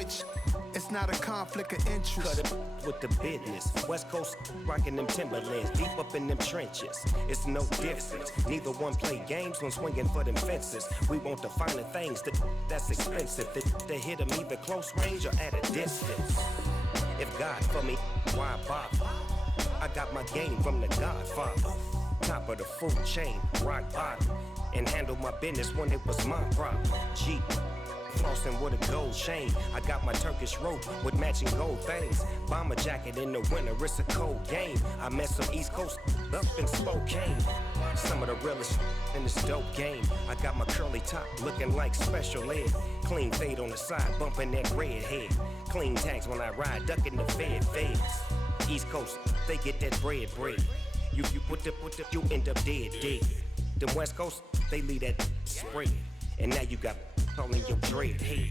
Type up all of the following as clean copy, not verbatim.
It's not a conflict of interest. Cut it with the business. West Coast rocking them Timberlands, deep up in them trenches. It's no difference. Neither one play games when swinging for them fences. We want the finer things that's expensive. They hit them either close range or at a distance. If God for me, why bother? I got my game from the Godfather. Top of the food chain, rock bottom. And handle my business when it was my problem. Jeep. Flossing with a gold chain. I got my Turkish rope with matching gold things. Bomber jacket in the winter, it's a cold game. I met some East Coast up in Spokane. Some of the realest in this dope game. I got my curly top looking like special ed. Clean fade on the side, bumping that red head. Clean tags when I ride, ducking the feds. East Coast, they get that bread. You put the, you end up dead. Them West Coast, they leave that spread. And now you got all in your dread head.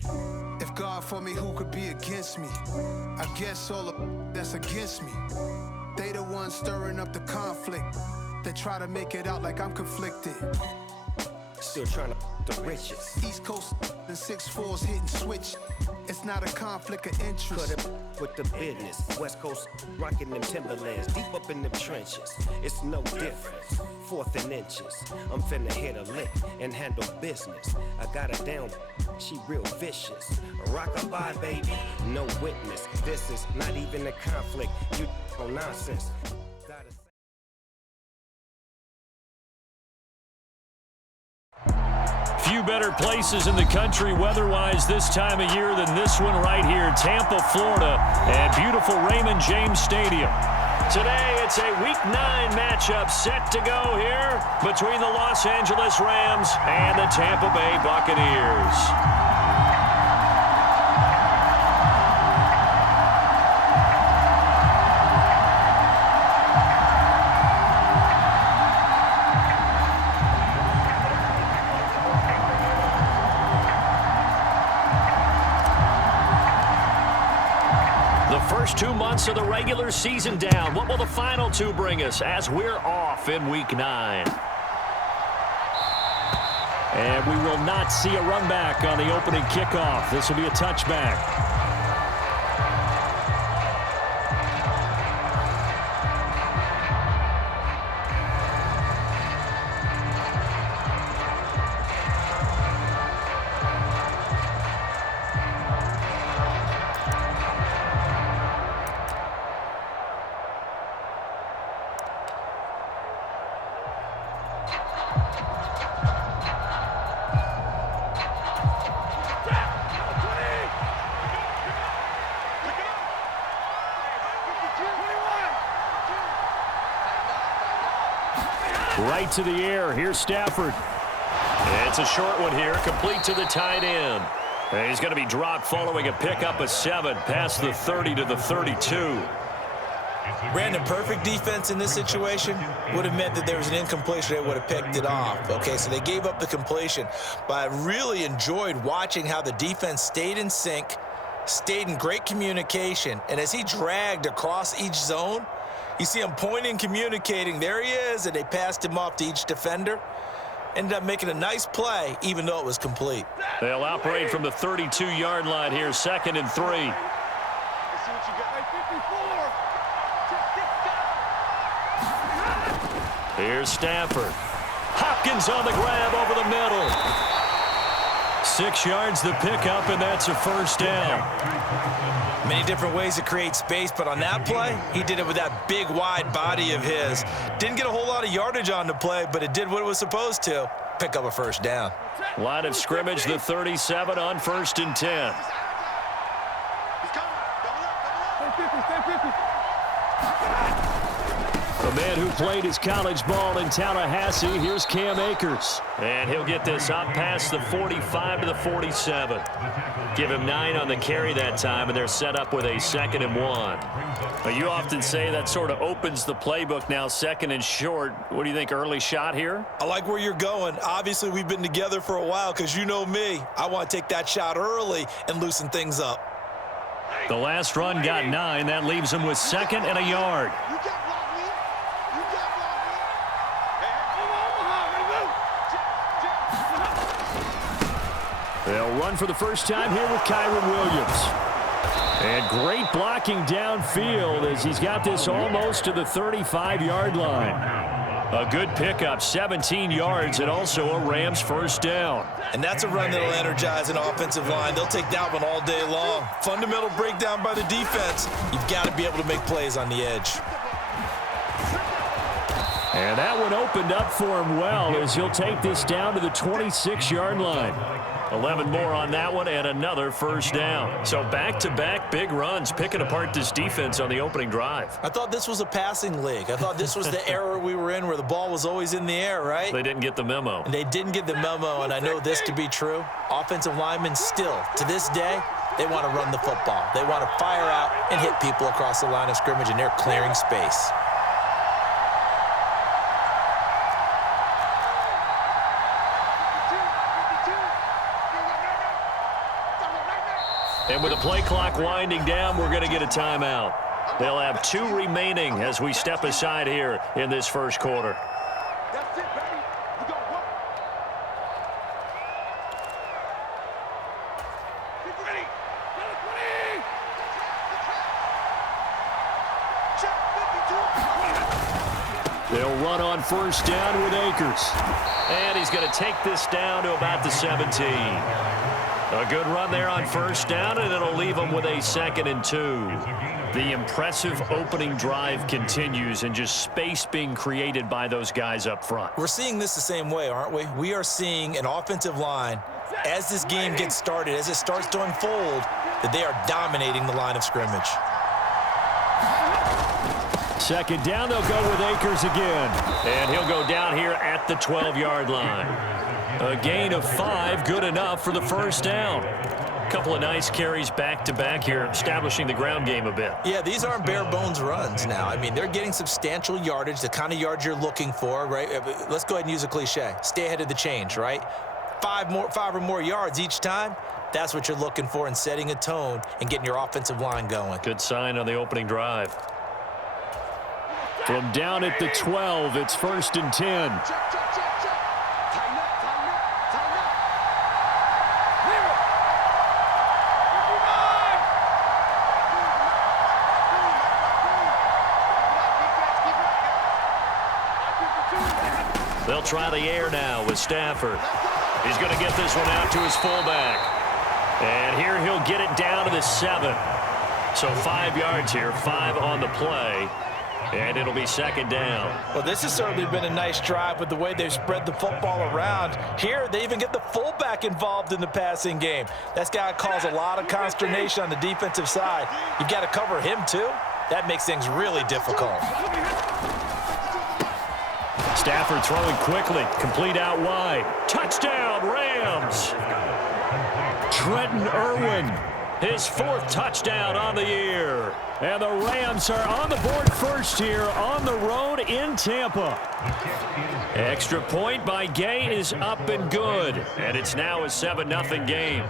If God for me, who could be against me? I guess all of that's against me. They the ones stirring up the conflict. They try to make it out like I'm conflicted. Still trying to the riches. East Coast and 6'4's hitting switch. It's not a conflict of interest. Cut it with the business. West Coast rocking them Timberlands, deep up in them trenches. It's no difference. 4th and inches. I'm finna hit a lick and handle business. I got her down, she real vicious. Rock-a-bye, baby, no witness. This is not even a conflict. You no nonsense. Few better places in the country weather-wise this time of year than this one right here, Tampa, Florida, and beautiful Raymond James Stadium. Today, it's a Week 9 matchup set to go here between the Los Angeles Rams and the Tampa Bay Buccaneers. First 2 months of the regular season down. What will the final 2 bring us as we're off in Week 9? And we will not see a run back on the opening kickoff. This will be a touchback. Right to the air. Here's Stafford. It's a short one here, complete to the tight end. And he's going to be dropped following a pickup of 7 past the 30 to the 32. Brandon, perfect defense in this situation would have meant that there was an incompletion. They would have picked it off. Okay, so they gave up the completion. But I really enjoyed watching how the defense stayed in sync, stayed in great communication. And as he dragged across each zone, you see him pointing, communicating. There he is, and they passed him off to each defender. Ended up making a nice play, even though it was complete. They'll operate from the 32-yard line here, 2nd and 3. Here's Stafford. Hopkins on the grab over the middle. 6 yards the pickup, and that's a first down. Many different ways to create space, but on that play, he did it with that big, wide body of his. Didn't get a whole lot of yardage on the play, but it did what it was supposed to. Pick up a first down. Line of scrimmage, the 37 on 1st and 10. The man who played his college ball in Tallahassee, here's Cam Akers. And he'll get this up past the 45 to the 47. Give him 9 on the carry that time, and they're set up with a 2nd and 1. Now, you often say that sort of opens the playbook now, 2nd and short. What do you think, early shot here? I like where you're going. Obviously, we've been together for a while because you know me. I want to take that shot early and loosen things up. The last run got 9. That leaves him with 2nd and a yard. They'll run for the first time here with Kyron Williams. And great blocking downfield as he's got this almost to the 35-yard line. A good pickup, 17 yards, and also a Rams first down. And that's a run that'll energize an offensive line. They'll take that one all day long. Fundamental breakdown by the defense. You've got to be able to make plays on the edge. And that one opened up for him well as he'll take this down to the 26-yard line. 11 more on that one and another first down. So back-to-back big runs picking apart this defense on the opening drive. I thought this was a passing league. I thought this was the era we were in where the ball was always in the air, right? They didn't get the memo. And they didn't get the memo, and I know this to be true. Offensive linemen still, to this day, they want to run the football. They want to fire out and hit people across the line of scrimmage, and they're clearing space. And with the play clock winding down, we're going to get a timeout. They'll have 2 remaining as we step aside here in this first quarter. That's it, baby. We go one. Get ready. Check 52. They'll run on first down with Akers. And he's going to take this down to about the 17. A good run there on first down, and it'll leave them with a 2nd and 2. The impressive opening drive continues, and just space being created by those guys up front. We're seeing this the same way, aren't we? We are seeing an offensive line, as this game gets started, as it starts to unfold, that they are dominating the line of scrimmage. 2nd down, they'll go with Akers again. And he'll go down here at the 12-yard line. A gain of 5, good enough for the first down. A couple of nice carries back-to-back here, establishing the ground game a bit. Yeah, these aren't bare-bones runs now. I mean, they're getting substantial yardage, the kind of yards you're looking for, right? Let's go ahead and use a cliche. Stay ahead of the change, right? 5 or more yards each time. That's what you're looking for in setting a tone and getting your offensive line going. Good sign on the opening drive. From down at the 12, it's 1st and 10. Check. Tighten up. They'll try the air now with Stafford. He's going to get this one out to his fullback. And here he'll get it down to the 7. So 5 yards here, 5 on the play. And it'll be 2nd down. Well, this has certainly been a nice drive with the way they've spread the football around. Here, they even get the fullback involved in the passing game. That's got to cause a lot of consternation on the defensive side. You've got to cover him, too. That makes things really difficult. Stafford throwing quickly, complete out wide. Touchdown, Rams! Trenton Irwin, his 4th touchdown on the year. And the Rams are on the board first here on the road in Tampa. Extra point by Gay is up and good. And it's now a 7-0 game.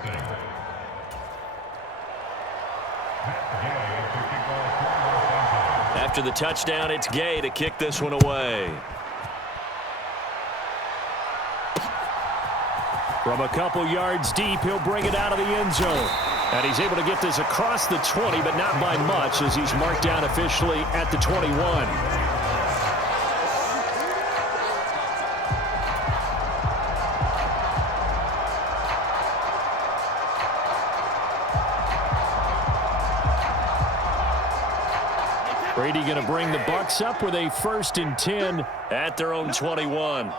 After the touchdown, it's Gay to kick this one away. From a couple yards deep, he'll bring it out of the end zone. And he's able to get this across the 20, but not by much as he's marked down officially at the 21. Brady going to bring the Bucs up with a 1st and 10 at their own 21.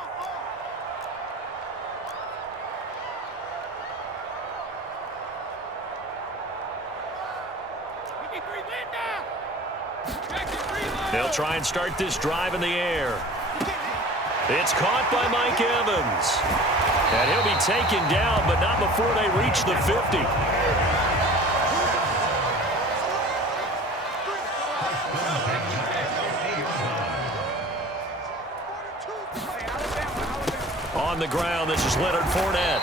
They'll try and start this drive in the air. It's caught by Mike Evans. And he'll be taken down, but not before they reach the 50. On the ground, this is Leonard Fournette.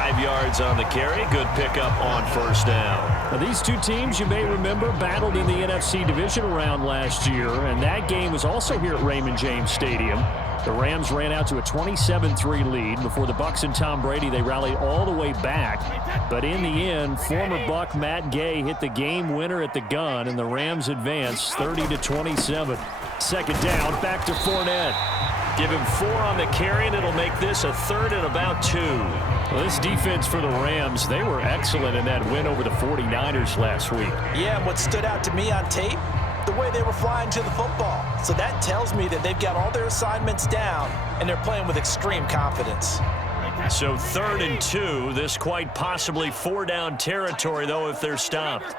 5 yards on the carry. Good pickup on first down. Now, these two teams, you may remember, battled in the NFC divisional round last year, and that game was also here at Raymond James Stadium. The Rams ran out to a 27-3 lead. Before the Bucs and Tom Brady, they rallied all the way back. But in the end, former Buck Matt Gay hit the game winner at the gun, and the Rams advanced 30-27. Second down, back to Fournette. Give him 4 on the carry, and it'll make this a 3rd and about 2. Well, this defense for the Rams, they were excellent in that win over the 49ers last week. Yeah, and what stood out to me on tape, the way they were flying to the football. So that tells me that they've got all their assignments down, and they're playing with extreme confidence. So 3rd and 2, this quite possibly 4-down territory, though, if they're stopped.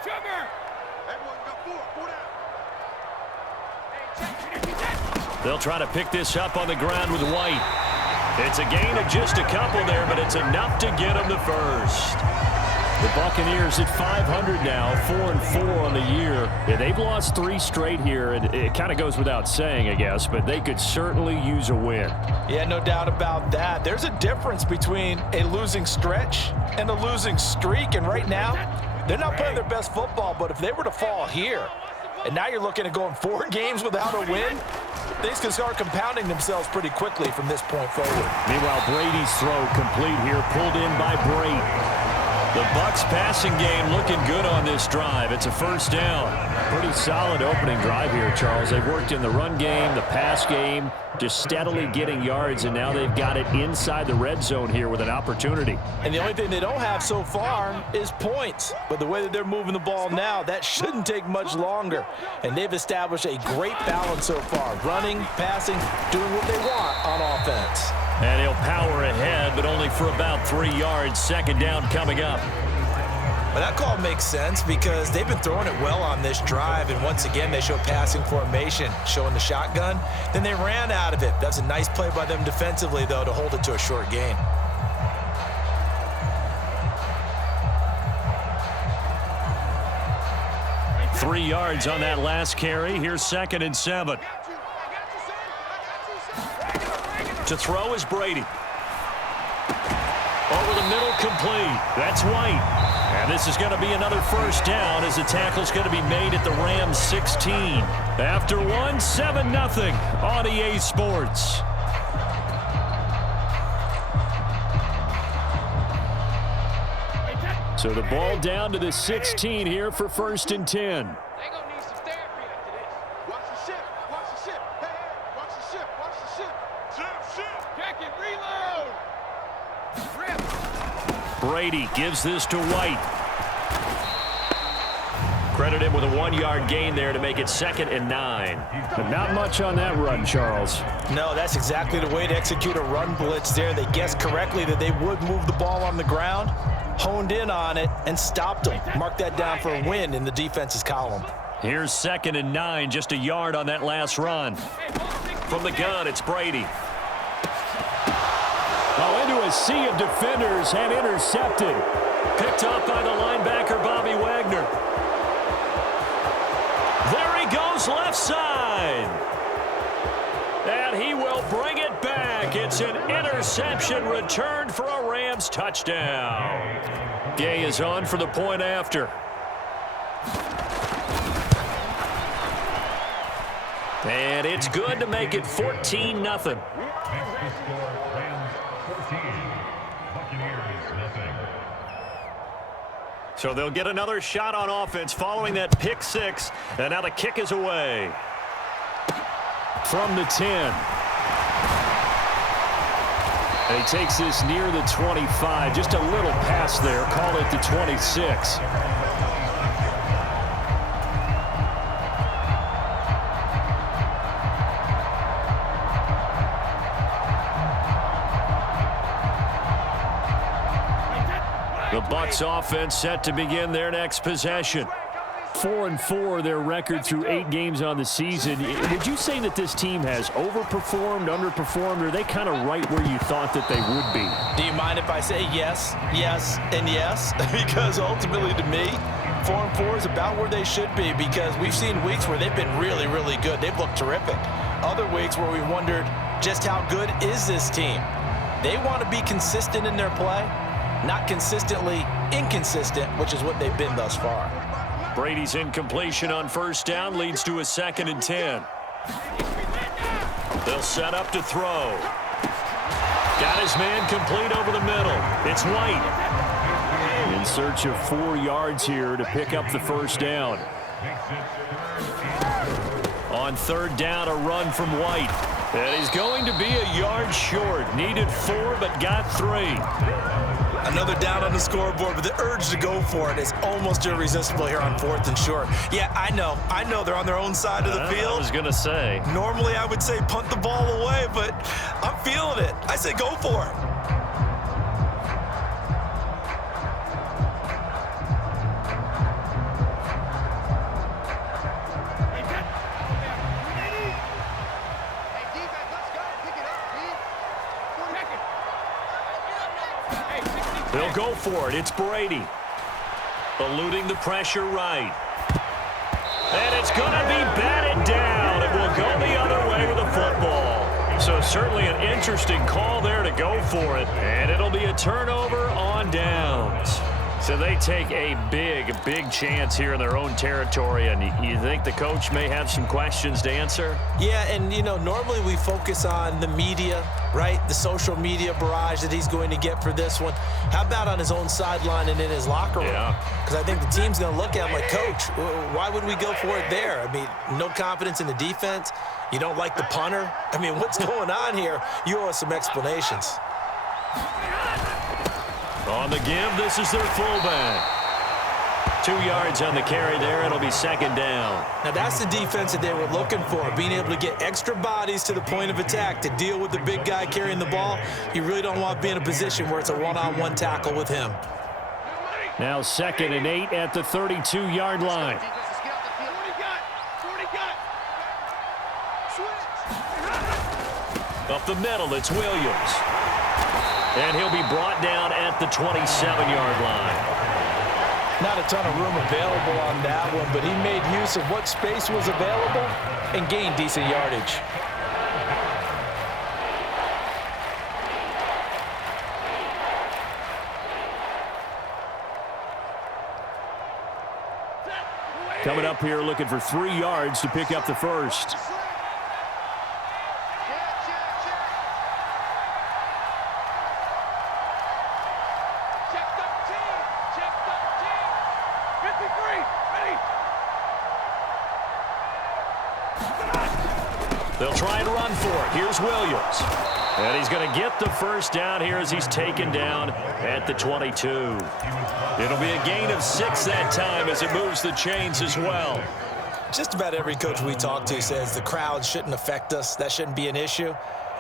They'll try to pick this up on the ground with White. It's a gain of just a couple there, but it's enough to get them the first. The Buccaneers at 500 now, 4-4 on the year. Yeah, they've lost 3 straight here, and it kind of goes without saying, I guess, but they could certainly use a win. Yeah, no doubt about that. There's a difference between a losing stretch and a losing streak, and right now, they're not playing their best football, but if they were to fall here, and now you're looking at going 4 games without a win, things can start compounding themselves pretty quickly from this point forward. Meanwhile, Brady's throw complete here, pulled in by Brady. The Bucs passing game looking good on this drive. It's a first down. Pretty solid opening drive here, Charles. They've worked in the run game, the pass game, just steadily getting yards, and now they've got it inside the red zone here with an opportunity. And the only thing they don't have so far is points. But the way that they're moving the ball now, that shouldn't take much longer. And they've established a great balance so far. Running, passing, doing what they want on offense. And he'll power ahead, but only for about 3 yards. Second down coming up. But that call makes sense because they've been throwing it well on this drive, and once again they show passing formation, showing the shotgun. Then they ran out of it. That's a nice play by them defensively, though, to hold it to a short gain. Three yards on that last carry. Here's 2nd and 7. To throw is Brady. Over the middle, complete. That's White. And this is going to be another first down as the tackle's going to be made at the Rams 16. After one, 7-0 on EA Sports. So the ball down to the 16 here for 1st and 10. Brady gives this to White. Credit him with a 1-yard gain there to make it 2nd and 9. But not much on that run, Charles. No, that's exactly the way to execute a run blitz there. They guessed correctly that they would move the ball on the ground, honed in on it, and stopped them. Mark that down for a win in the defense's column. Here's 2nd and 9, just a yard on that last run. From the gun, it's Brady. Oh, into a sea of defenders and intercepted. Picked up by the linebacker, Bobby Wagner. There he goes, left side. And he will bring it back. It's an interception returned for a Rams touchdown. Gay is on for the point after. And it's good to make it 14-0. So they'll get another shot on offense following that pick 6. And now the kick is away. From the 10. And he takes this near the 25. Just a little pass there. Call it the 26. The Bucs offense set to begin their next possession. 4-4 their record through 8 games on the season. Would you say that this team has overperformed, underperformed, or are they kind of right where you thought that they would be? Do you mind if I say yes, yes, and yes? Because ultimately to me, 4-4 is about where they should be because we've seen weeks where they've been really, really good. They've looked terrific. Other weeks where we wondered just how good is this team? They want to be consistent in their play. not consistently inconsistent, which is what they've been thus far. Brady's incompletion on first down leads to a 2nd and 10. They'll set up to throw. Got his man complete over the middle. It's White. In search of 4 yards here to pick up the first down. On 3rd down, a run from White. And he's going to be a yard short. Needed 4, but got 3. Another down on the scoreboard, but the urge to go for it is almost irresistible here on 4th and short. Yeah, I know they're on their own side of the field. I was going to say. Normally I would say punt the ball away, but I'm feeling it. I say go for it. They'll go for it. It's Brady. Eluding the pressure right. And it's going to be batted down. It will go the other way with the football. So certainly an interesting call there to go for it. And it'll be a turnover on downs. So they take a big chance here in their own territory. And you think the coach may have some questions to answer? Yeah, and, normally we focus on the media, right? The social media barrage that he's going to get for this one. How about on his own sideline and in his locker room? Yeah. Because I think the team's going to look at him like, Coach, why would we go for it there? I mean, no confidence in the defense. You don't like the punter? I mean, what's going on here? You owe us some explanations. On the give, this is their fullback. 2 yards on the carry there. It'll be 2nd down. Now, that's the defense that they were looking for, being able to get extra bodies to the point of attack to deal with the big guy carrying the ball. You really don't want to be in a position where it's a one-on-one tackle with him. Now 2nd and 8 at the 32-yard line. Up the middle, it's Williams. And he'll be brought down at the 27-yard line. Not a ton of room available on that one, but he made use of what space was available and gained decent yardage. Coming up here looking for 3 yards to pick up the first. They'll try and run for it. Here's Williams. And he's going to get the first down here as he's taken down at the 22. It'll be a gain of 6 that time as it moves the chains as well. Just about every coach we talk to says the crowd shouldn't affect us. That shouldn't be an issue.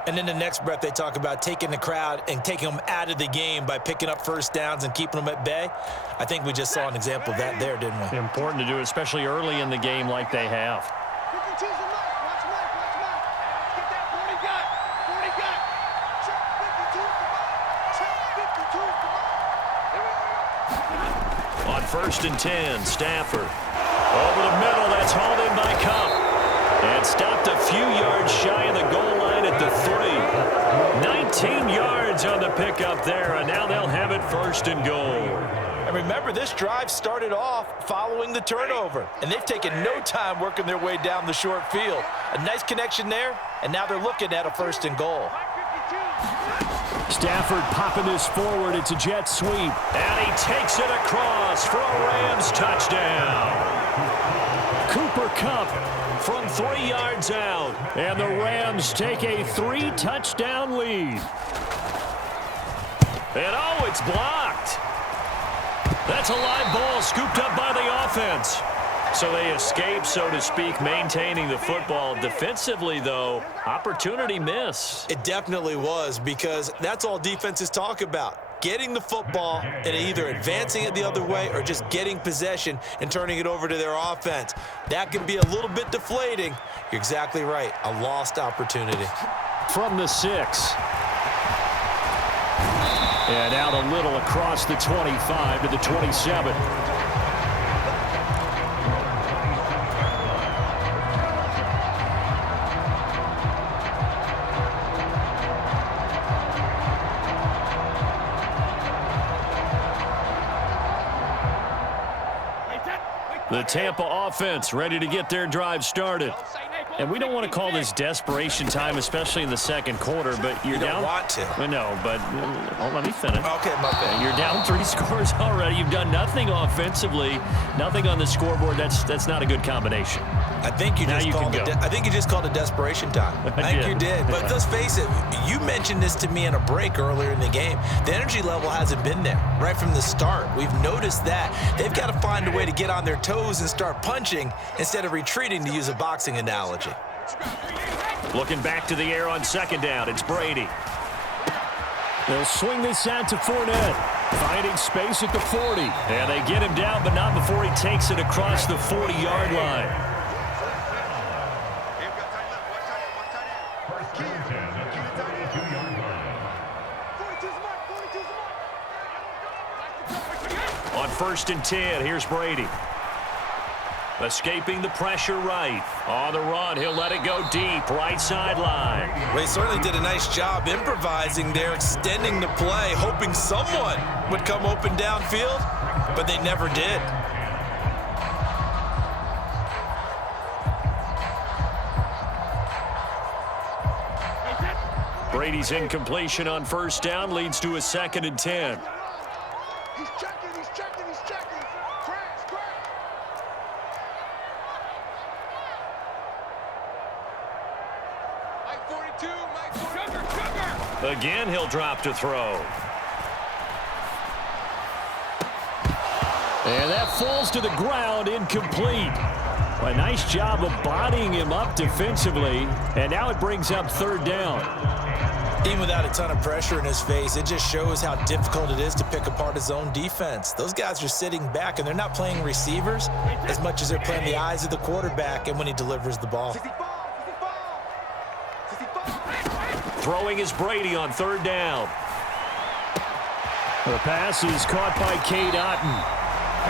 And then the next breath they talk about taking the crowd and taking them out of the game by picking up first downs and keeping them at bay. I think we just saw an example of that there, didn't we? Important to do, especially early in the game like they have. On 1st and 10, Stafford. Over the middle, that's hauled in by Cup. And stopped a few yards shy of the goal line at the 3. 19 yards on the pickup there, and now they'll have it 1st and goal. And remember, this drive started off following the turnover, and they've taken no time working their way down the short field. A nice connection there, and now they're looking at a 1st and goal. Stafford popping this forward. It's a jet sweep. And he takes it across for a Rams touchdown. Cooper Kupp from 3 yards out. And the Rams take a 3-touchdown lead. And oh, it's blocked. That's a live ball scooped up by the offense. So they escape, so to speak, maintaining the football. Defensively, though, opportunity miss. It definitely was, because that's all defenses talk about. Getting the football and either advancing it the other way or just getting possession and turning it over to their offense. That can be a little bit deflating. You're exactly right. A lost opportunity. From the 6. And out a little across the 25 to the 27. The Tampa offense ready to get their drive started. And we don't want to call this desperation time, especially in the second quarter, but you're down. You don't want to. Well, no, but let me finish. Okay, my bad. You're down 3 scores already. You've done nothing offensively, nothing on the scoreboard. That's not a good combination. I think you just called it desperation time. I think you did. But let's face it, you mentioned this to me in a break earlier in the game. The energy level hasn't been there right from the start. We've noticed that. They've got to find a way to get on their toes and start punching instead of retreating, to use a boxing analogy. Looking back to the air on second down, it's Brady. They'll swing this out to Fournette. Finding space at the 40. And they get him down, but not before he takes it across the 40-yard line. On 1st and 10, here's Brady. Escaping the pressure right. On the run, he'll let it go deep, right sideline. Well, he certainly did a nice job improvising there, extending the play, hoping someone would come open downfield, but they never did. Brady's incompletion on 1st down leads to a 2nd and 10. He's checking. Crash. Mike 42, Sugar. Again, he'll drop to throw. And that falls to the ground, incomplete. A nice job of bodying him up defensively, and now it brings up 3rd down. Even without a ton of pressure in his face, it just shows how difficult it is to pick apart his own defense. Those guys are sitting back, and they're not playing receivers as much as they're playing the eyes of the quarterback and when he delivers the ball. Throwing is Brady on 3rd down. The pass is caught by Cade Otton.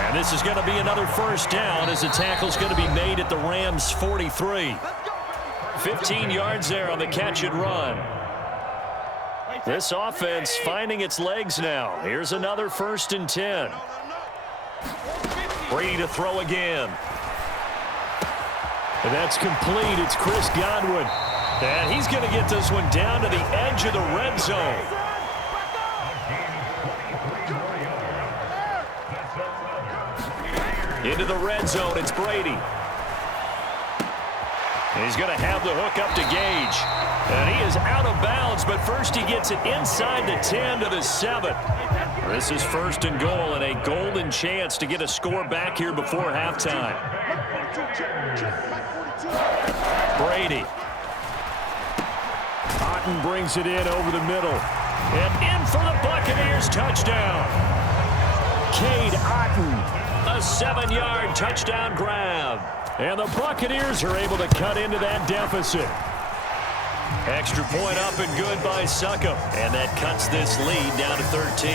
And this is going to be another 1st down as the tackle's going to be made at the Rams' 43. 15 yards there on the catch and run. This offense finding its legs now. Here's another 1st and 10. Brady to throw again. And that's complete. It's Chris Godwin. And he's going to get this one down to the edge of the red zone. Into the red zone, it's Brady. And he's going to have the hook up to Gage. And he is out of bounds, but first he gets it inside the 10 to the 7. This is 1st and goal and a golden chance to get a score back here before halftime. Brady. Otton brings it in over the middle. And in for the Buccaneers touchdown. Cade Otton. A 7-yard touchdown grab. And the Buccaneers are able to cut into that deficit. Extra point up and good by Succop. And that cuts this lead down to 13.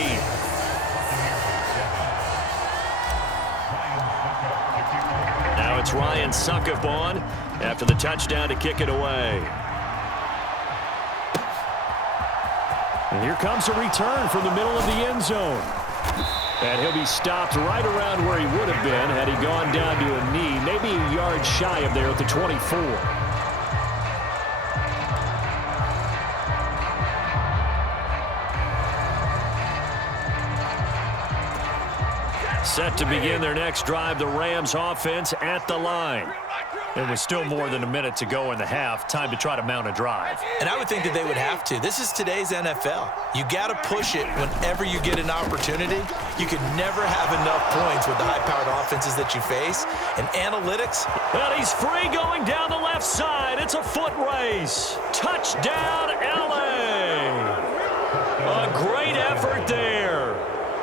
Now it's Ryan Succop on after the touchdown to kick it away. And here comes a return from the middle of the end zone. And he'll be stopped right around where he would have been had he gone down to a knee, maybe a yard shy of there at the 24. Set to begin their next drive, the Rams offense at the line. There was still more than a minute to go in the half. Time to try to mount a drive. And I would think that they would have to. This is today's NFL. You got to push it whenever you get an opportunity. You can never have enough points with the high-powered offenses that you face. And analytics. Well, he's free going down the left side. It's a foot race. Touchdown, LA. A great effort there.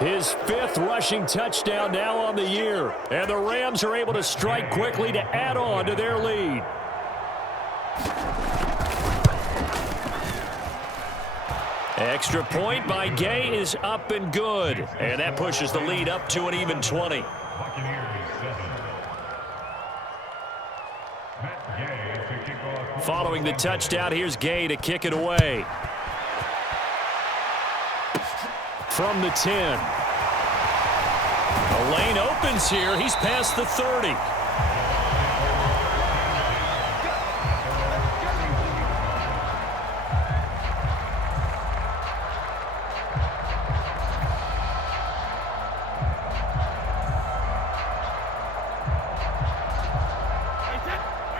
His 5th rushing touchdown now on the year. And the Rams are able to strike quickly to add on to their lead. Extra point by Gay is up and good. And that pushes the lead up to an even 20. Following the touchdown, here's Gay to kick it away. From the 10. The lane opens here. He's past the 30.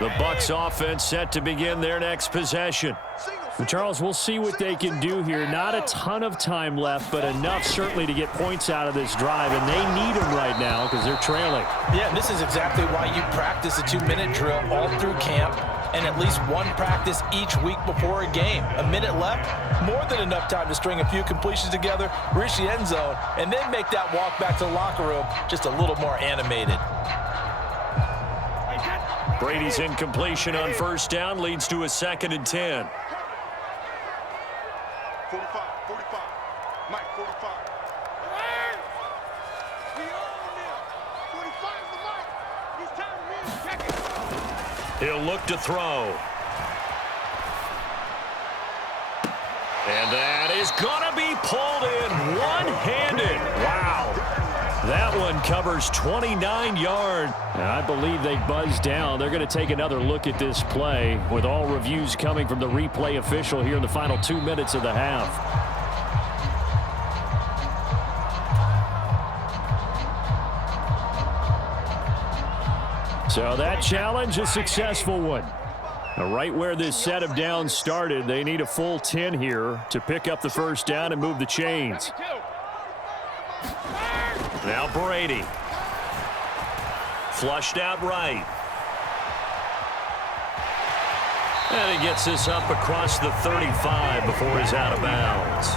The Bucs offense set to begin their next possession. And Charles, we'll see what they can do here. Not a ton of time left, but enough certainly to get points out of this drive, and they need them right now because they're trailing. Yeah, and this is exactly why you practice a 2-minute drill all through camp and at least one practice each week before a game. A minute left, more than enough time to string a few completions together, reach the end zone, and then make that walk back to the locker room just a little more animated. Brady's incompletion on first down leads to a 2nd and 10. 45, 45. Mike, 45. We own him. 45 is the mark. He's time to move. Check it. He'll look to throw. And that is going to be pulled in one-handed. Wow. That one covers 29 yards. And I believe they buzzed down. They're going to take another look at this play with all reviews coming from the replay official here in the final 2 minutes of the half. So that challenge, a successful one. Now, right where this set of downs started, they need a full 10 here to pick up the first down and move the chains. Now Brady. Flushed out right. And he gets this up across the 35 before he's out of bounds.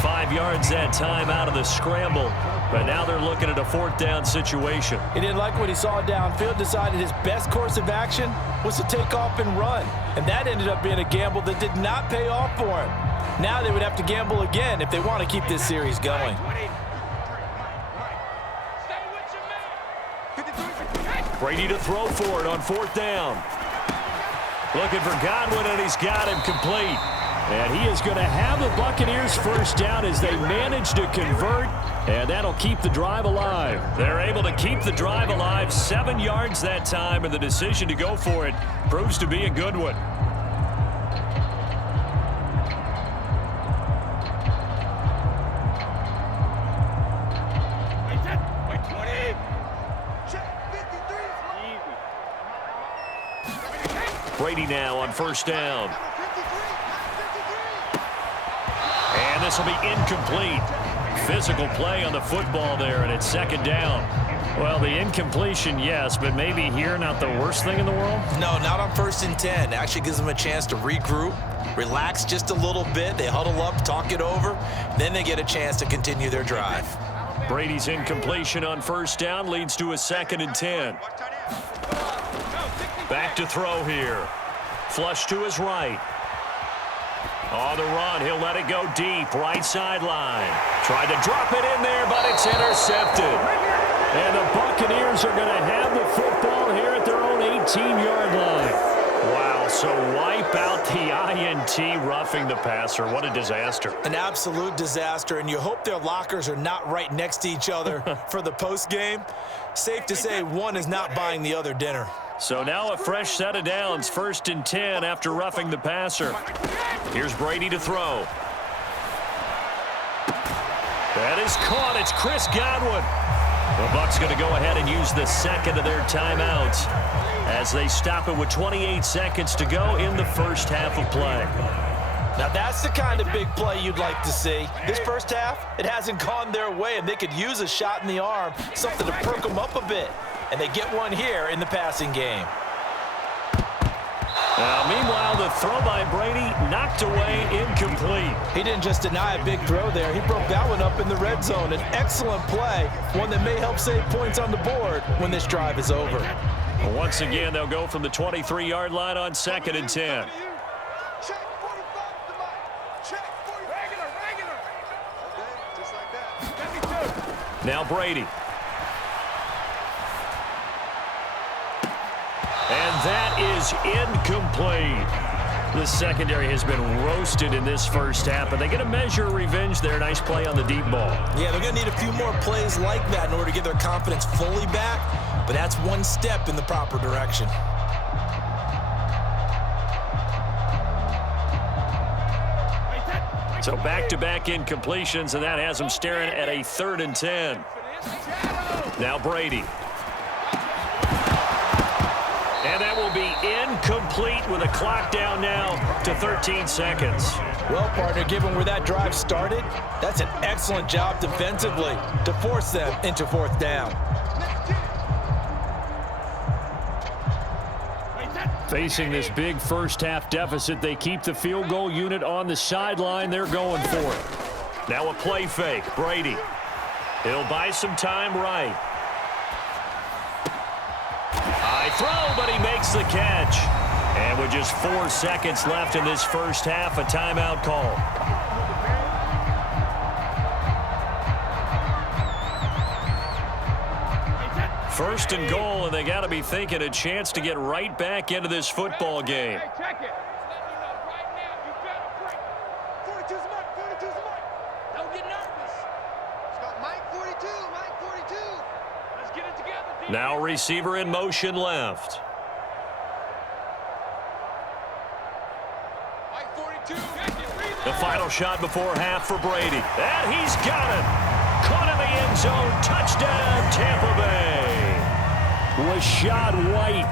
5 yards that time out of the scramble. But now they're looking at a 4th down situation. He didn't like what he saw downfield, decided his best course of action was to take off and run. And that ended up being a gamble that did not pay off for him. Now they would have to gamble again if they want to keep this series going. Brady to throw for it on 4th down. Looking for Godwin, and he's got him complete. And he is going to have the Buccaneers first down as they manage to convert, and that'll keep the drive alive. They're able to keep the drive alive, 7 yards that time, and the decision to go for it proves to be a good one. Brady now on first down. And this will be incomplete. Physical play on the football there, and it's 2nd down. Well, the incompletion, yes, but maybe here not the worst thing in the world? No, not on 1st and 10. Actually gives them a chance to regroup, relax just a little bit. They huddle up, talk it over. Then they get a chance to continue their drive. Brady's incompletion on first down leads to a 2nd and 10. Back to throw here. Flush to his right. On the run, he'll let it go deep, right sideline. Tried to drop it in there, but it's intercepted. And the Buccaneers are going to have the football here at their own 18-yard line. Wow, so wipe out the INT, roughing the passer. What a disaster. An absolute disaster, and you hope their lockers are not right next to each other for the postgame. Safe to say one is not buying the other dinner. So now a fresh set of downs, 1st and 10 after roughing the passer. Here's Brady to throw. That is caught. It's Chris Godwin. The Bucs going to go ahead and use the 2nd of their timeouts as they stop it with 28 seconds to go in the first half of play. Now that's the kind of big play you'd like to see. This first half, it hasn't gone their way, and they could use a shot in the arm, something to perk them up a bit. And they get one here in the passing game. Meanwhile, the throw by Brady knocked away, incomplete. He didn't just deny a big throw there. He broke that one up in the red zone. An excellent play, one that may help save points on the board when this drive is over. Once again, they'll go from the 23-yard line on 2nd and 10. Now Brady. And that is incomplete. The secondary has been roasted in this first half, but they get a measure of revenge there. Nice play on the deep ball. Yeah, they're going to need a few more plays like that in order to get their confidence fully back, but that's one step in the proper direction. So back-to-back incompletions, and that has them staring at a 3rd and 10. Now Brady. And that will be incomplete with a clock down now to 13 seconds. Well, partner, given where that drive started, that's an excellent job defensively to force them into 4th down. Facing this big first-half deficit, they keep the field goal unit on the sideline. They're going for it. Now a play fake. Brady. He'll buy some time right. High throw, but he makes the catch. And with just 4 seconds left in this first half, a timeout call. First and goal, and they got to be thinking a chance to get right back into this football game. Hey, check it. Right now, you better break. 42's the mark, 42's the mark. Don't get nervous. It's got Mike 42, Mike 42. Let's get it together. Now receiver in motion left. Mike 42. The final shot before half for Brady. And he's got it. Caught in the end zone. Touchdown, Tampa Bay. Rashad White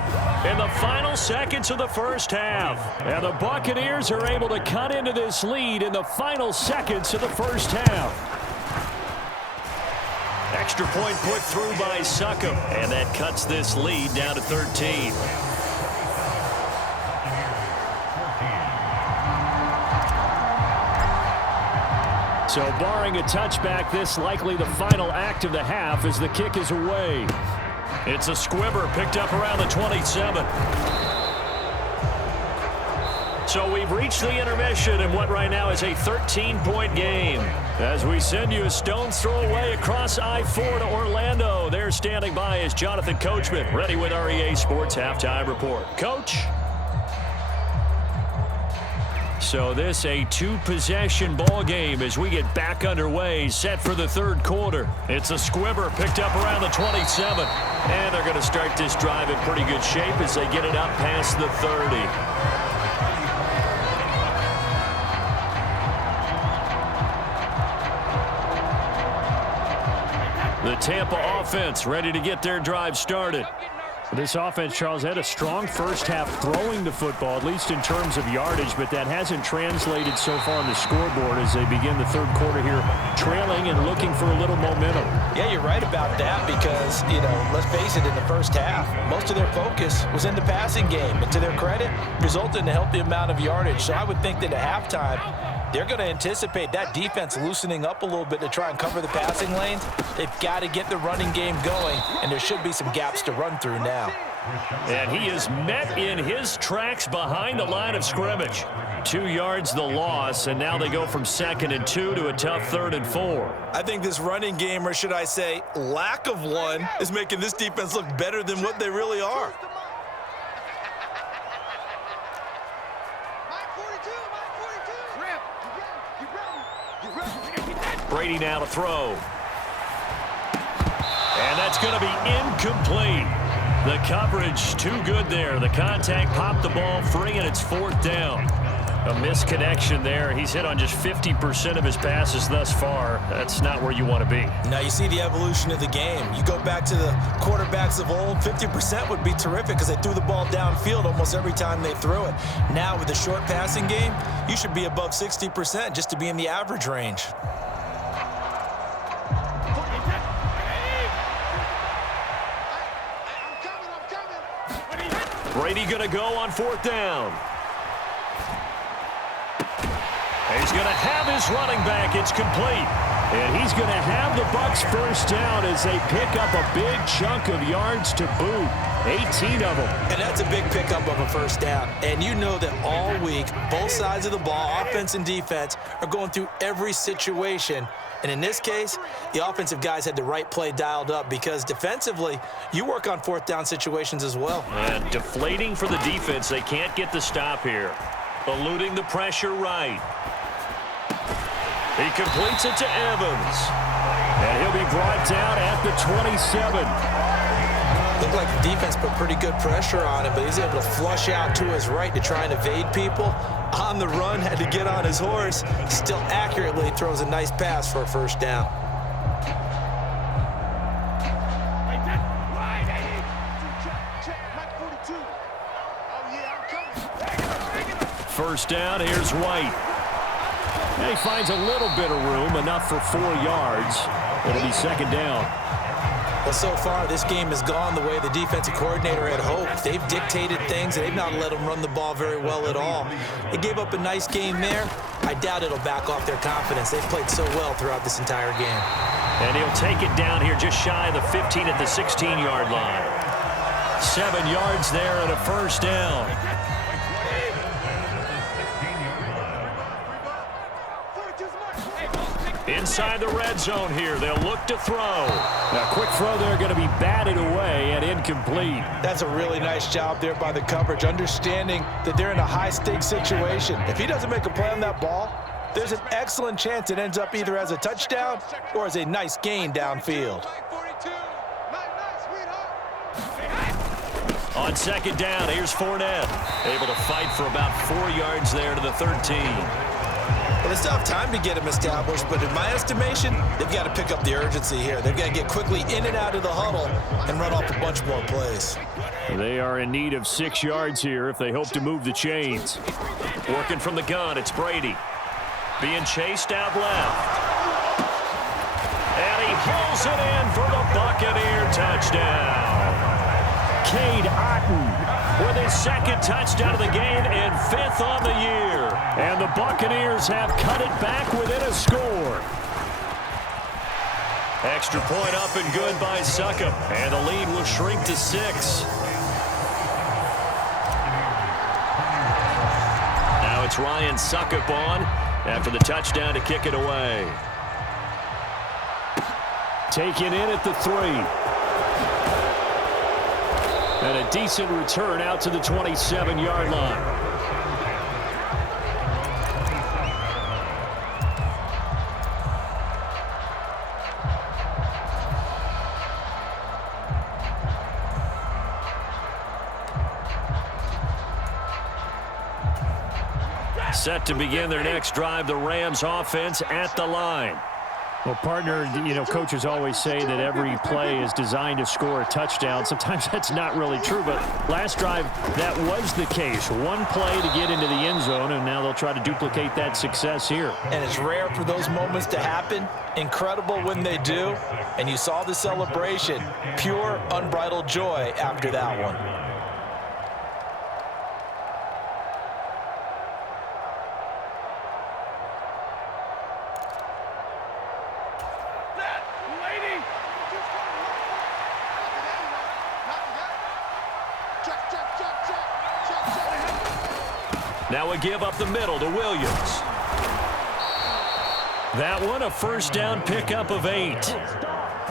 in the final seconds of the first half. And the Buccaneers are able to cut into this lead in the final seconds of the first half. Extra point put through by Succop. And that cuts this lead down to 13. So barring a touchback, this likely the final act of the half as the kick is away. It's a squibber picked up around the 27. So we've reached the intermission in what right now is a 13-point game. As we send you a stone's throw away across I-4 to Orlando. There standing by is Jonathan Coachman, ready with our EA Sports Halftime Report. Coach? So this a 2-possession ball game as we get back underway, set for the 3rd quarter. It's a squibber picked up around the 27. And they're going to start this drive in pretty good shape as they get it up past the 30. The Tampa offense ready to get their drive started. This offense, Charles, had a strong first half throwing the football, at least in terms of yardage, but that hasn't translated so far on the scoreboard as they begin the 3rd quarter here, trailing and looking for a little momentum. Yeah, you're right about that because, let's face it, in the first half, most of their focus was in the passing game. And to their credit, resulted in a healthy amount of yardage. So I would think that at halftime, they're going to anticipate that defense loosening up a little bit to try and cover the passing lanes. They've got to get the running game going, and there should be some gaps to run through now. And he is met in his tracks behind the line of scrimmage. 2 yards the loss, and now they go from 2nd and 2 to a tough 3rd and 4. I think this running game, or should I say lack of one, is making this defense look better than what they really are. Brady now to throw. And that's going to be incomplete. The coverage too good there. The contact popped the ball free, and it's 4th down. A misconnection there. He's hit on just 50% of his passes thus far. That's not where you want to be. Now you see the evolution of the game. You go back to the quarterbacks of old, 50% would be terrific because they threw the ball downfield almost every time they threw it. Now with the short passing game, you should be above 60% just to be in the average range. Brady going to go on 4th down. He's going to have his running back. It's complete. And he's going to have the Bucs first down as they pick up a big chunk of yards to boot. 18 of them. And that's a big pickup of a first down. And you know that all week, both sides of the ball, offense and defense, are going through every situation. And in this case, the offensive guys had the right play dialed up because defensively, you work on 4th down situations as well. And deflating for the defense. They can't get the stop here. Eluding the pressure right. He completes it to Evans. And he'll be brought down at the 27. Looked like the defense put pretty good pressure on him, but he's able to flush out to his right to try and evade people. On the run, had to get on his horse. Still accurately throws a nice pass for a first down. First down, here's White. And he finds a little bit of room, enough for 4 yards. It'll be second down. Well, so far, this game has gone the way the defensive coordinator had hoped. They've dictated things, and they've not let them run the ball very well at all. They gave up a nice game there. I doubt it'll back off their confidence. They've played so well throughout this entire game. And he'll take it down here just shy of the 15 at the 16-yard line. 7 yards there and a first down. Inside the red zone here. They'll look to throw. A quick throw there going to be batted away and incomplete. That's a really nice job there by the coverage, understanding that they're in a high-stakes situation. If he doesn't make a play on that ball, there's an excellent chance it ends up either as a touchdown or as a nice gain downfield. On second down, here's Fournette. Able to fight for about 4 yards there to the 13. Well, they still have time to get him established, but in my estimation, they've got to pick up the urgency here. They've got to get quickly in and out of the huddle and run off a bunch more plays. They are in need of 6 yards here if they hope to move the chains. Working from the gun, it's Brady. Being chased out left. And he pulls it in for the Buccaneer touchdown. Cade Otton with his second touchdown of the game and 5th on the year. And the Buccaneers have cut it back within a score. Extra point up and good by Succop. And the lead will shrink to 6. Now it's Ryan Succop on after the touchdown to kick it away. Taken in at the 3. And a decent return out to the 27-yard line. Set to begin their next drive, the Rams offense at the line. Well, partner, you know, coaches always say that every play is designed to score a touchdown. Sometimes that's not really true, but last drive, that was the case. One play to get into the end zone, and now they'll try to duplicate that success here. And it's rare for those moments to happen. Incredible when they do. And you saw the celebration. Pure, unbridled joy after that one. Now we give up the middle to Williams. That one, a first down pickup of 8.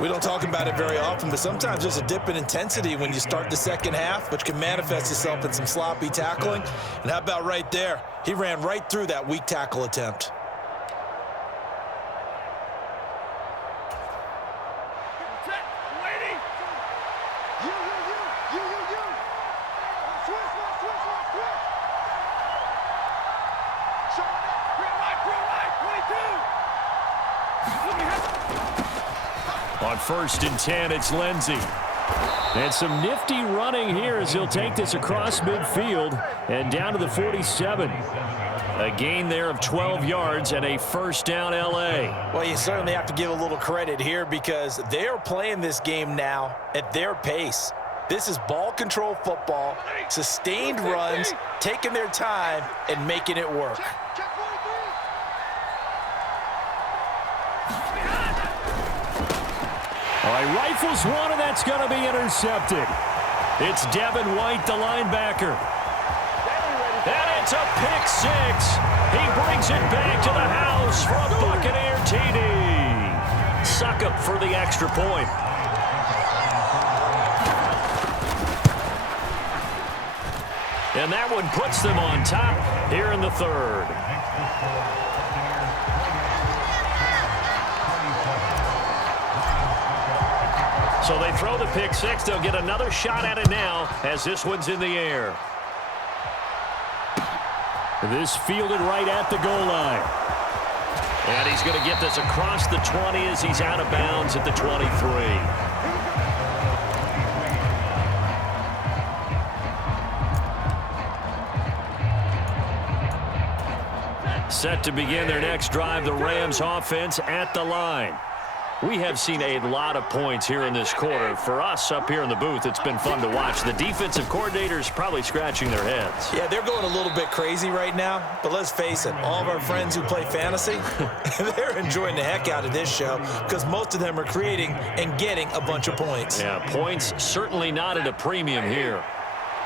We don't talk about it very often, but sometimes there's a dip in intensity when you start the second half, which can manifest itself in some sloppy tackling. And how about right there? He ran right through that weak tackle attempt. On 1st and 10, it's Lindsey. And some nifty running here as he'll take this across midfield and down to the 47. A gain there of 12 yards and a first down L.A. Well, you certainly have to give a little credit here because they are playing this game now at their pace. This is ball control football, sustained runs, taking their time and making it work. All right, rifles one, and that's going to be intercepted. It's Devin White, the linebacker. And it's a pick 6. He brings it back to the house for a Buccaneer TD. Succop for the extra point. And that one puts them on top here in the third. So they throw the pick six. They'll get another shot at it now as this one's in the air. This fielded right at the goal line. And he's going to get this across the 20 as he's out of bounds at the 23. Set to begin their next drive, the Rams offense at the line. We have seen a lot of points here in this quarter. For us up here in the booth, it's been fun to watch. The defensive coordinators probably scratching their heads. Yeah, they're going a little bit crazy right now. But let's face it, all of our friends who play fantasy, they're enjoying the heck out of this show because most of them are creating and getting a bunch of points. Yeah, points certainly not at a premium here.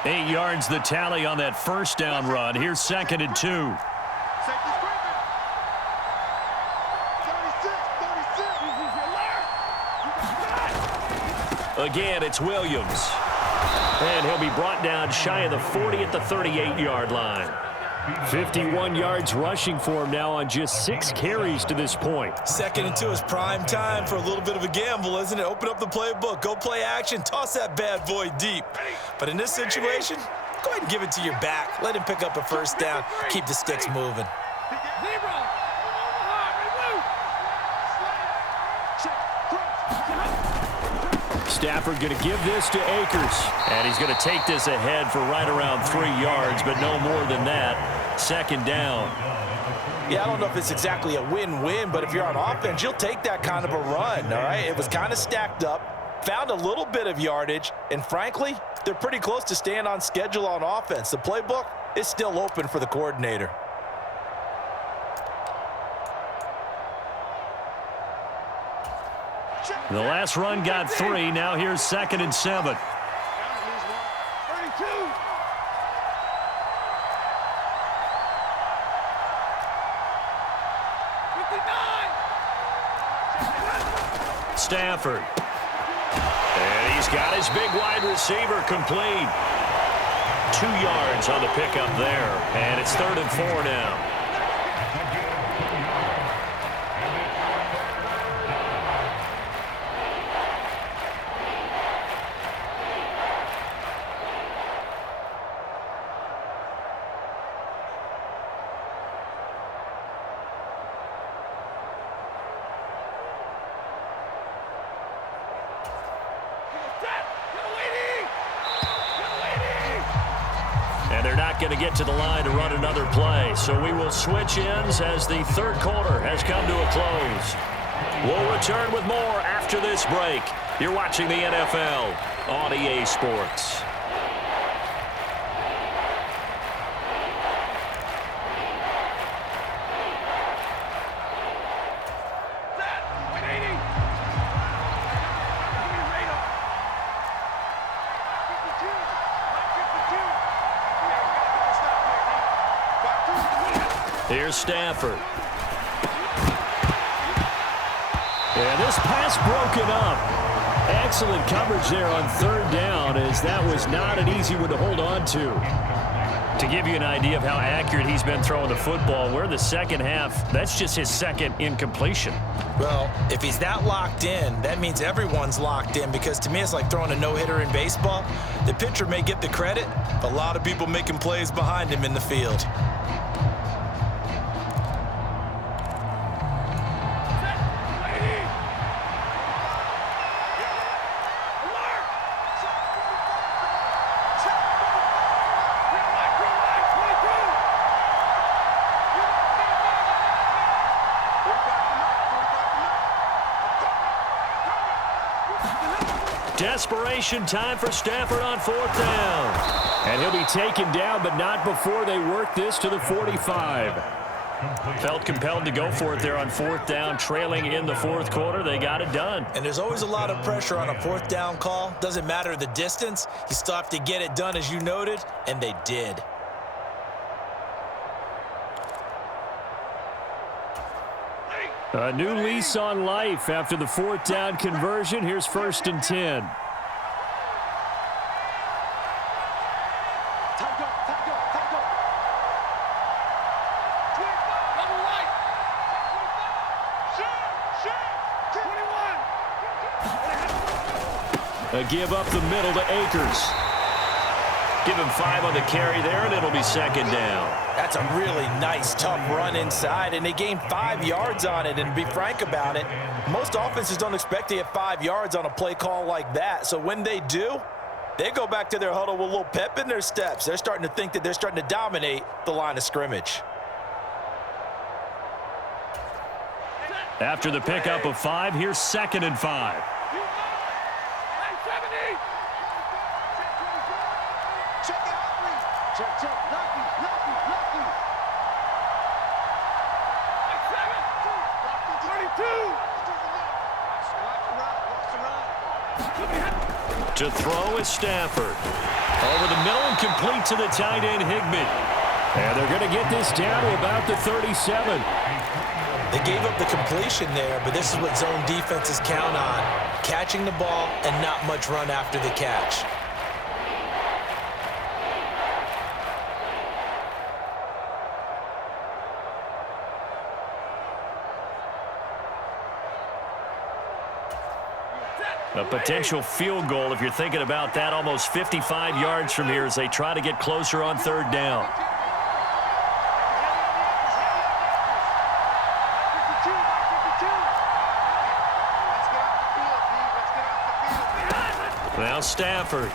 8 yards the tally on that first down run. Here's 2nd and 2. Again, it's Williams. And he'll be brought down shy of the 40 at the 38-yard line. 51 yards rushing for him now on just 6 carries to this point. 2nd and 2 is prime time for a little bit of a gamble, isn't it? Open up the playbook, go play action, toss that bad boy deep. But in this situation, go ahead and give it to your back. Let him pick up a first down. Keep the sticks moving. Stafford going to give this to Akers. And he's going to take this ahead for right around 3 yards, but no more than that. 2nd down. Yeah, I don't know if it's exactly a win-win, but if you're on offense, you'll take that kind of a run, all right? It was kind of stacked up, found a little bit of yardage, and frankly, they're pretty close to staying on schedule on offense. The playbook is still open for the coordinator. The last run got 3. Now here's 2nd and 7. Stafford. And he's got his big wide receiver complete. 2 yards on the pickup there. And it's 3rd and 4 now. They're not going to get to the line to run another play, so we will switch ends as the third quarter has come to a close. We'll return with more after this break. You're watching the NFL on EA Sports. Here's Stafford. And this pass broken up. Excellent coverage there on 3rd down, as that was not an easy one to hold on to. To give you an idea of how accurate he's been throwing the football, we're in the second half. That's just his 2nd incompletion. Well, if he's that locked in, that means everyone's locked in, because to me it's like throwing a no-hitter in baseball. The pitcher may get the credit, but a lot of people making plays behind him in the field. Desperation time for Stafford on 4th down. And he'll be taken down, but not before they work this to the 45. Felt compelled to go for it there on 4th down, trailing in the 4th quarter. They got it done. And there's always a lot of pressure on a 4th down call. Doesn't matter the distance. You still have to get it done, as you noted, and they did. A new lease on life after the 4th down conversion. Here's 1st and 10. A give up the middle to Akers. Give him 5 on the carry there, and it'll be second down. That's a really nice, tough run inside, and they gained 5 yards on it. And to be frank about it, most offenses don't expect to get 5 yards on a play call like that. So when they do, they go back to their huddle with a little pep in their steps. They're starting to think that they're starting to dominate the line of scrimmage. After the pickup of 5, here's 2nd and 5. To throw is Stafford. Over the middle and complete to the tight end, Higbee. And they're going to get this down to about the 37. They gave up the completion there, but this is what zone defenses count on. Catching the ball and not much run after the catch. A potential field goal, if you're thinking about that, almost 55 yards from here as they try to get closer on 3rd down. Now Stafford.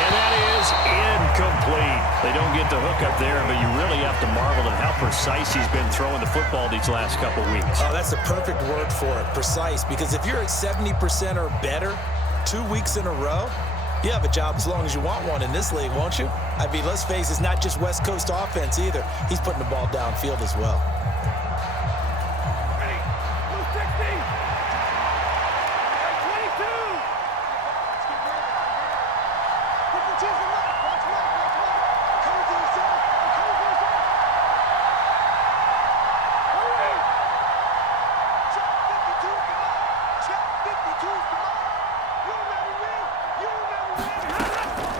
And that is incomplete. They don't get the hook up there, but you really have to marvel at how precise he's been throwing the football these last couple weeks. Oh, that's the perfect word for it, precise, because if you're at 70% or better 2 weeks in a row, you have a job as long as you want one in this league, won't you? I mean, let's face it, it's not just West Coast offense either. He's putting the ball downfield as well.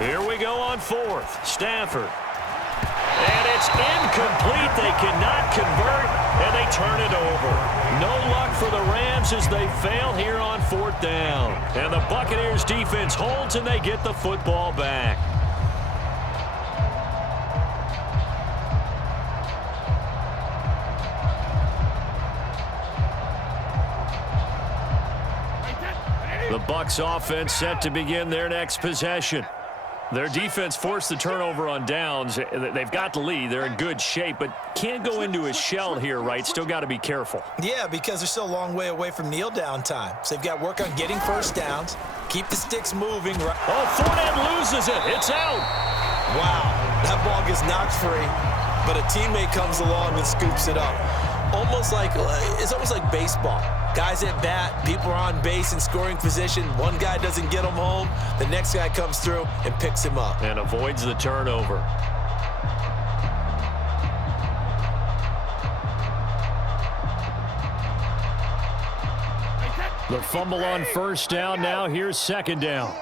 Here we go on 4th. Stafford. And it's incomplete. They cannot convert, and they turn it over. No luck for the Rams as they fail here on 4th down. And the Buccaneers defense holds, and they get the football back. The Bucs offense set to begin their next possession. Their defense forced the turnover on downs. They've got the lead. They're in good shape, but can't go into a shell here, right? Still got to be careful. Yeah, because they're still a long way away from kneel down time. So they've got to work on getting 1st downs, keep the sticks moving. Oh, Fournette loses it. It's out. Wow, that ball gets knocked free, but a teammate comes along and scoops it up. It's almost like baseball. Guys at bat, people are on base in scoring position. One guy doesn't get him home. The next guy comes through and picks him up. And avoids the turnover. The fumble on 1st down. Now here's 2nd down.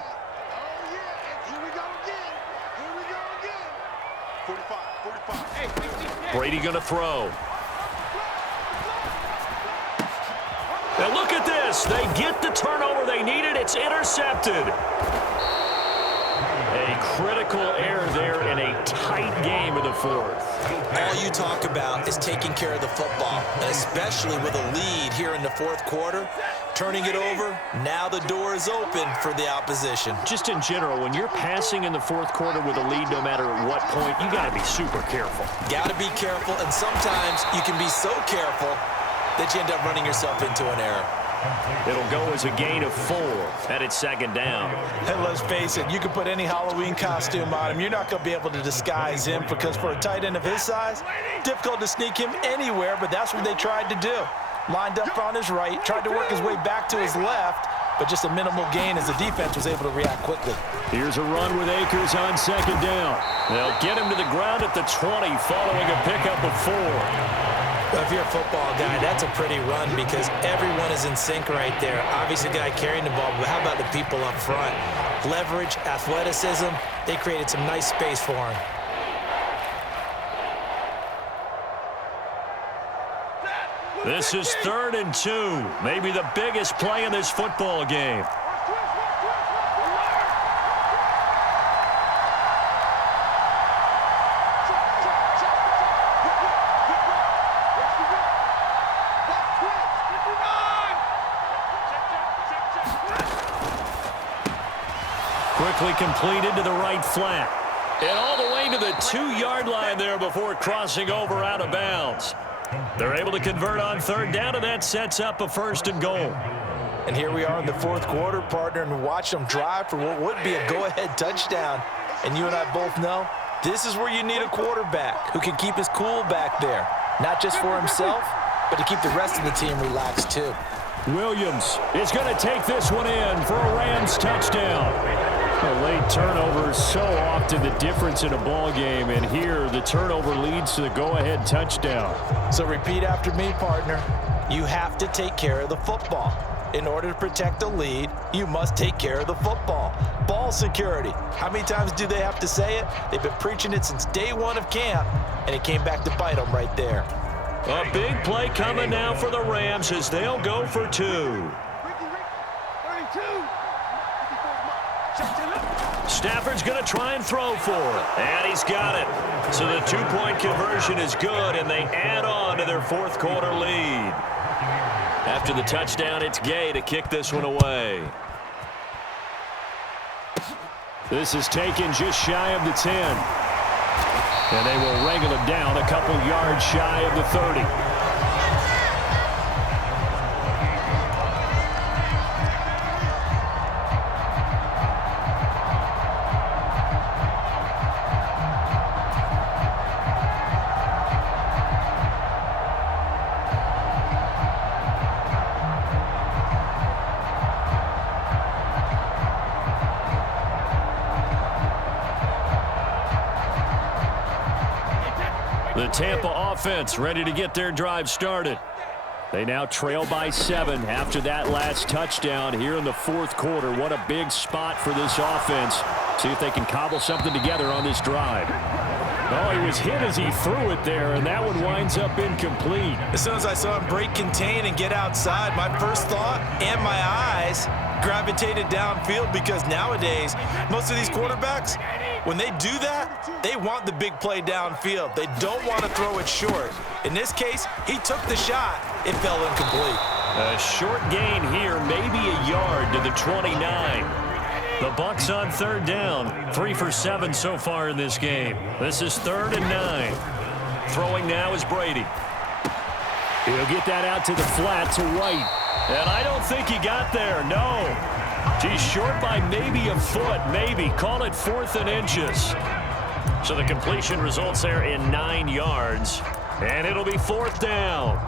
Brady going to throw. And look at this. They get the turnover they needed. It's intercepted. A critical error there in a tight game in the 4th. All you talk about is taking care of the football, and especially with a lead here in the 4th quarter. Turning it over, now the door is open for the opposition. Just in general, when you're passing in the 4th quarter with a lead, no matter at what point, you got to be super careful. Got to be careful, and sometimes you can be so careful that you end up running yourself into an error. It'll go as a gain of 4, and it's 2nd down. And let's face it, you can put any Halloween costume on him. You're not going to be able to disguise him because for a tight end of his size, difficult to sneak him anywhere, but that's what they tried to do. Lined up on his right, tried to work his way back to his left, but just a minimal gain as the defense was able to react quickly. Here's a run with Akers on 2nd down. They'll get him to the ground at the 20 following a pickup of 4. Well, if you're a football guy, that's a pretty run because everyone is in sync right there. Obviously, the guy carrying the ball, but how about the people up front? leverage, athleticism. They created some nice space for him. This is 3rd and 2. Maybe the biggest play in this football game. Quickly completed to the right flat. And all the way to the 2-yard line there before crossing over out of bounds. They're able to convert on 3rd down, and that sets up a 1st and goal. And here we are in the 4th quarter, partner, and watch them drive for what would be a go-ahead touchdown. And you and I both know this is where you need a quarterback who can keep his cool back there, not just for himself, but to keep the rest of the team relaxed too. Williams is going to take this one in for a Rams touchdown. A late turnover is so often the difference in a ball game, and here the turnover leads to the go-ahead touchdown. So repeat after me, partner. You have to take care of the football. In order to protect the lead, you must take care of the football. Ball security. How many times do they have to say it? They've been preaching it since day one of camp, and it came back to bite them right there. A big play coming now for the Rams as they'll go for 2. Stafford's going to try and throw for it. And he's got it. So the 2-point conversion is good, and they add on to their 4th quarter lead. After the touchdown, it's Gay to kick this one away. This is taken just shy of the 10. And they will wrangle it down a couple yards shy of the 30. The Tampa offense ready to get their drive started. They now trail by 7 after that last touchdown here in the 4th quarter. What a big spot for this offense. See if they can cobble something together on this drive. Oh, he was hit as he threw it there, and that one winds up incomplete. As soon as I saw him break contain and get outside, my first thought and my eyes gravitated downfield, because nowadays, most of these quarterbacks, when they do that, they want the big play downfield. They don't want to throw it short. In this case, he took the shot. It fell incomplete. A short gain here, maybe a yard to the 29. The Bucs on 3rd down, 3 for 7 so far in this game. This is 3rd and 9. Throwing now is Brady. He'll get that out to the flat to White. And I don't think he got there, no. He's short by maybe a foot, maybe. Call it 4th and inches. So the completion results there in 9 yards. And it'll be 4th down.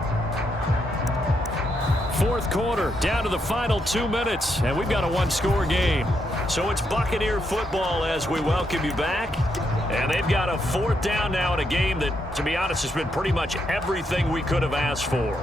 4th quarter, down to the final 2 minutes. And we've got a 1-score game. So it's Buccaneer football as we welcome you back. And they've got a 4th down now in a game that, to be honest, has been pretty much everything we could have asked for.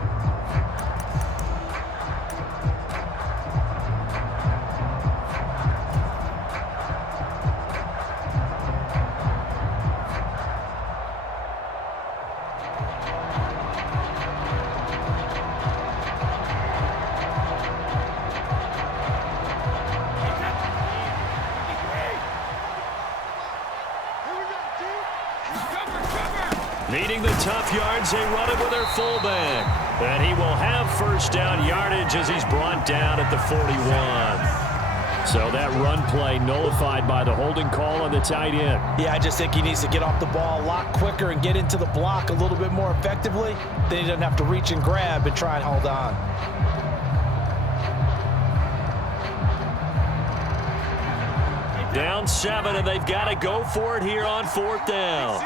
Needing the tough yards, they run it with their fullback. And he will have 1st down yardage as he's brought down at the 41. So that run play nullified by the holding call on the tight end. Yeah, I just think he needs to get off the ball a lot quicker and get into the block a little bit more effectively. Then he doesn't have to reach and grab and try and hold on. Down 7, and they've got to go for it here on 4th down.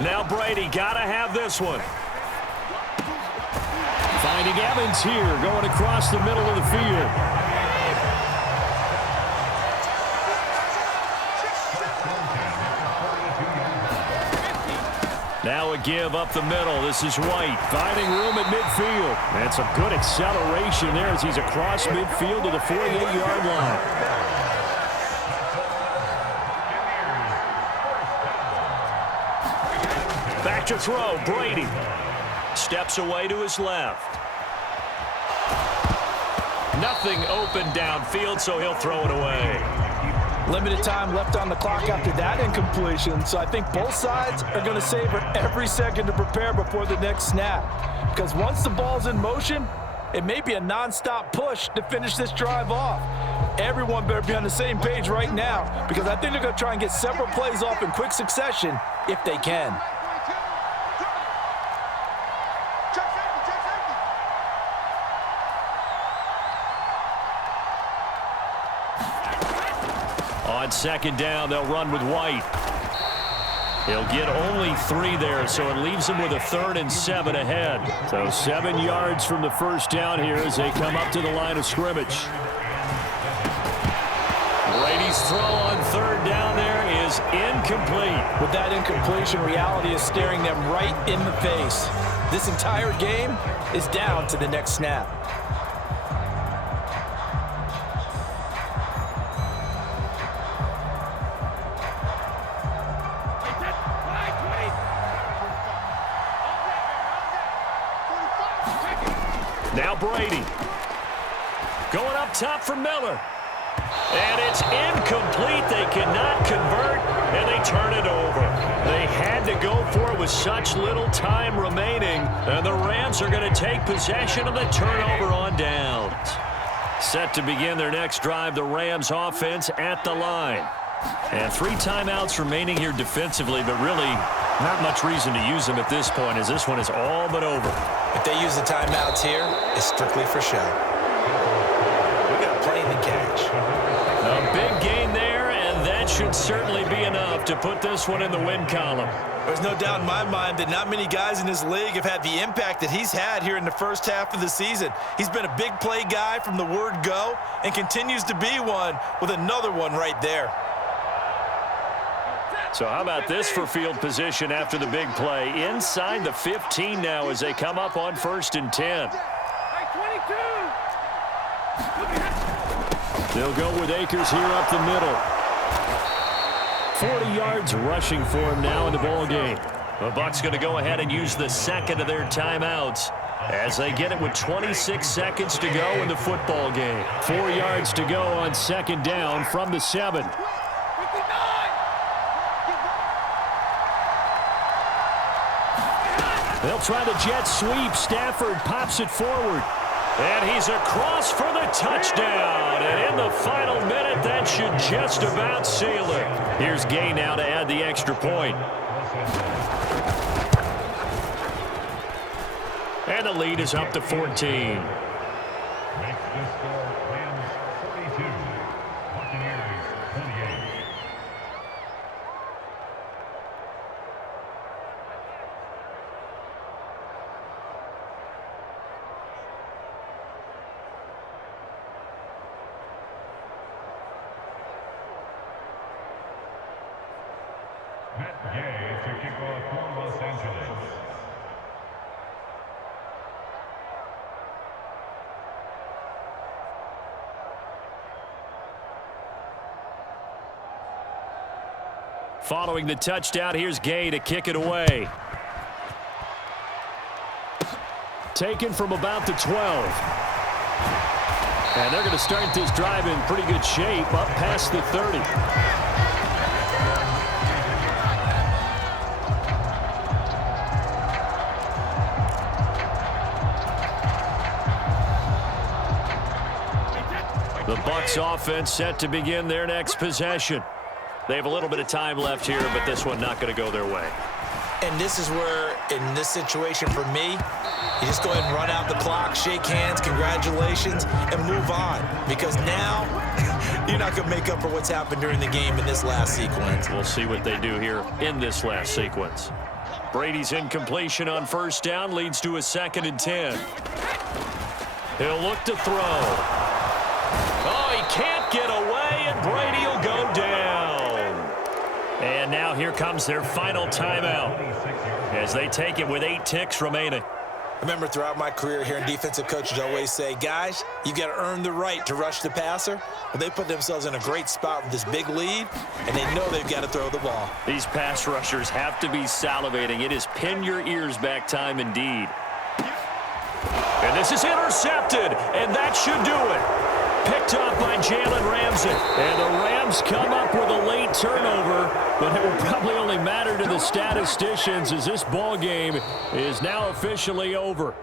Now Brady, got to have this one. Finding Evans here, going across the middle of the field. Now a give up the middle. This is White finding room at midfield. And some good acceleration there as he's across midfield to the 48-yard line. Back to throw. Brady steps away to his left. Nothing open downfield, so he'll throw it away. Limited time left on the clock after that incompletion, so I think both sides are going to savor every second to prepare before the next snap. Because once the ball's in motion, it may be a non-stop push to finish this drive off. Everyone better be on the same page right now, because I think they're going to try and get several plays off in quick succession if they can. On second down, they'll run with White. He'll get only 3 there, so it leaves him with a 3rd and 7 ahead. So 7 yards from the first down here as they come up to the line of scrimmage. Brady's throw on 3rd down there is incomplete. With that incompletion, reality is staring them right in the face. This entire game is down to the next snap. Now Brady. Going up top for Miller. And it's incomplete. They cannot convert, and they turn it over. They had to go for it with such little time remaining, and the Rams are going to take possession of the turnover on downs. Set to begin their next drive, the Rams offense at the line. And 3 timeouts remaining here defensively, but really not much reason to use them at this point, as this one is all but over. If they use the timeouts here, it's strictly for show. We got plenty to catch. A big gain there, and that should certainly be enough to put this one in the win column. There's no doubt in my mind that not many guys in this league have had the impact that he's had here in the first half of the season. He's been a big play guy from the word go and continues to be one with another one right there. So how about this for field position after the big play? Inside the 15 now as they come up on 1st and 10. They'll go with Akers here up the middle. 40 yards rushing for him now in the ball game. The Bucs going to go ahead and use the second of their timeouts as they get it with 26 seconds to go in the football game. 4 yards to go on second down from the 7. They'll try the jet sweep. Stafford pops it forward. And he's across for the touchdown. And in the final minute, that should just about seal it. Here's Gay now to add the extra point. And the lead is up to 14. Following the touchdown, here's Gay to kick it away. Taken from about the 12. And they're going to start this drive in pretty good shape up past the 30. The Bucs offense set to begin their next possession. They have a little bit of time left here, but this one not going to go their way. And this is where, in this situation for me, you just go ahead and run out the clock, shake hands, congratulations, and move on. Because now, you're not going to make up for what's happened during the game in this last sequence. We'll see what they do here in this last sequence. Brady's incompletion on 1st down leads to a 2nd and 10. He'll look to throw. Oh, he can't get away, and Brady will go down. And now here comes their final timeout as they take it with 8 ticks remaining. I remember throughout my career hearing defensive coaches always say, guys, you got to earn the right to rush the passer. Well, they put themselves in a great spot with this big lead, and they know they've got to throw the ball. These pass rushers have to be salivating. It is pin your ears back time indeed. And this is intercepted, and that should do it. Picked up by Jalen Ramsey. And the Rams come up with a late turnover, but it will probably only matter to the statisticians as this ball game is now officially over.